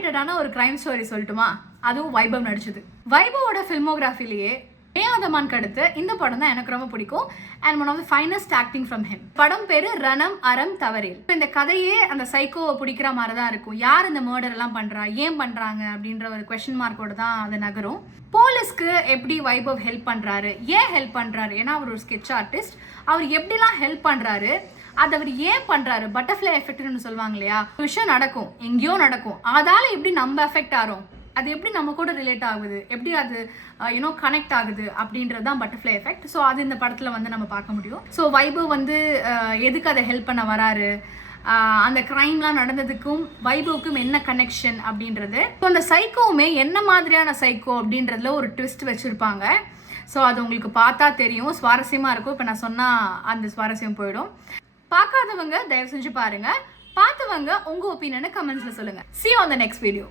ரேட்டடான ஒரு crime story சொல்லட்டுமா? அதுவும் வைபவ் நடிச்சது. வைபவோட ஃபில்மோகிராஃபிலேயே ஏஆதமானுக்கு அடுத்து இந்த படம் தான் எனக்கு ரொம்ப பிடிக்கும். And one of the finest acting from him. படம் பேரு ரணம் அறம் தவறேல். இப்போ இந்த கதையே அந்த சைக்கோவை பிடிக்கிற மாதிரி தான் இருக்கும். யார் இந்த மர்டர் எல்லாம் பண்றா, ஏன் பண்றாங்க அப்படின்ற ஒரு கொஸ்டின் மார்க்கோட தான் அது நகரும். போலீஸ்க்கு எப்படி வைபவ் ஹெல்ப் பண்றாரு, ஏன் ஹெல்ப் பண்றாரு, ஏன்னா அவர் ஒரு ஸ்கெட்ச் ஆர்டிஸ்ட், அவர் எப்படிலாம் ஹெல்ப் பண்றாரு, அது அவர் ஏன் பண்றாரு, பட்டர்ஃப்ளை எஃபெக்ட்னு சொல்லுவாங்க இல்லையா, விஷயம் நடக்கும், எங்கேயோ நடக்கும், அதால எப்படி நம்ம எஃபெக்ட் ஆகிறோம், அது எப்படி நம்ம கூட ரிலேட் ஆகுது, எப்படி அது கனெக்ட் ஆகுது அப்படின்றது தான் பட்டர்ஃப்ளை எஃபெக்ட். ஸோ அது இந்த படத்தில் வந்து நம்ம பார்க்க முடியும். ஸோ வைபவ் வந்து எதுக்கு அதை ஹெல்ப் பண்ண வராரு, அந்த கிரைம்லாம் நடந்ததுக்கும் வைபவுக்கும் என்ன கனெக்ஷன் அப்படின்றது. ஸோ அந்த சைக்கோவுமே என்ன மாதிரியான சைக்கோ அப்படின்றதுல ஒரு ட்விஸ்ட் வச்சுருப்பாங்க. ஸோ அது உங்களுக்கு பார்த்தா தெரியும், சுவாரஸ்யமாக இருக்கும். இப்போ நான் சொன்னால் அந்த சுவாரஸ்யம் போயிடும். பார்க்காதவங்க தயவு செஞ்சு பாருங்கள், பார்த்தவங்க உங்கள் ஒப்பீனியனை கமெண்ட்ஸில் சொல்லுங்கள். See you on the next video.